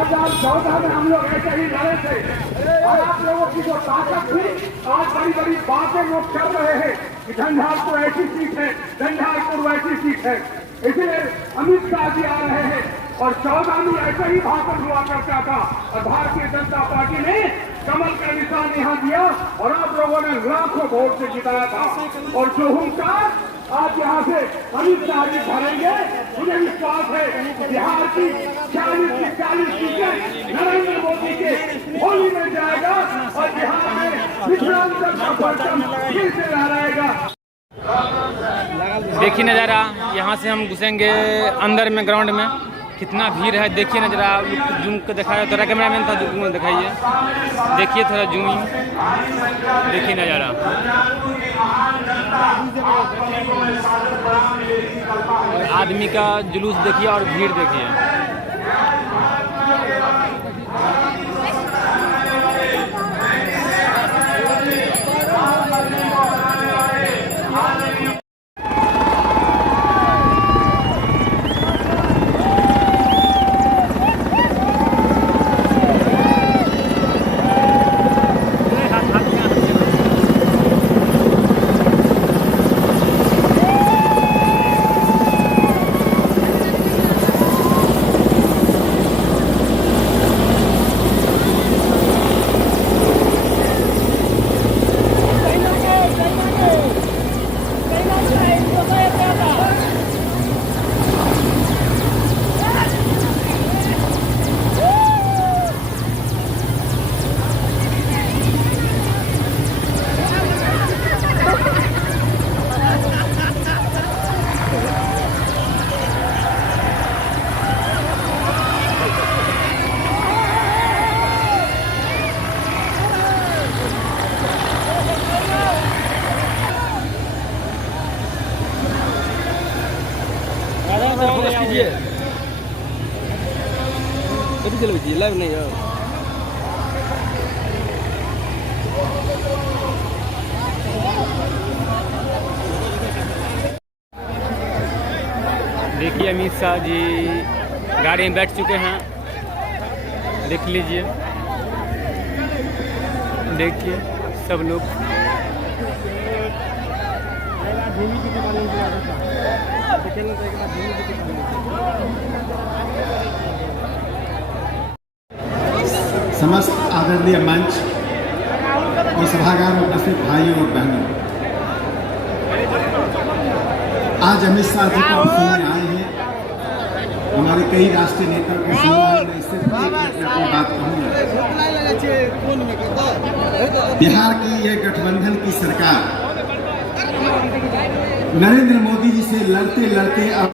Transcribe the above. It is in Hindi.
2014 में हम लोग ऐसे ही लड़े थे और आप लोगों की जो ताकत थी, आज बड़ी बड़ी बातें लोग कर रहे हैं कि झंझारपुर ऐसी सीट है, झंझारपुर वैसी सीट है। इसलिए अमित शाह जी आ रहे हैं और 14 में ऐसा ही भाषण हुआ करता था और भारतीय जनता पार्टी ने कमल का निशान यहाँ दिया और आप लोगों ने लाखों वोट से जिताया था। और जो हुंकार आज यहाँ से अमित शाह जी भरेंगे, मुझे विश्वास है बिहार की 40 सीटें नरेंद्र मोदी के होली में जाएगा और बिहार में मिथिलांचल का परचम फिर से लहराएगा। देखिए नज़ारा, यहाँ से हम घुसेंगे अंदर में ग्राउंड में, कितना भीड़ है देखिए नज़ारा। जूम को दिखाया, थोड़ा कैमरामैन था जूम को दिखाइए, देखिए थोड़ा जूमिंग, देखिए नज़ारा। आदमी का जुलूस देखिए और भीड़ देखिए। लाइव नहीं है। देखिए अमित शाह जी गाड़ी में बैठ चुके हैं, देख लीजिए, देखिए सब लोग। समस्त आदरणीय मंच और सभागार में उपस्थित भाइयों और बहनों, आज अमित शाह जी को सुनने आए हैं। हमारे कई राष्ट्रीय नेता को सुना है। मैं इससे एक बात कहूँगा, बिहार की यह गठबंधन की सरकार नरेंद्र मोदी जी से लड़ते लड़ते अब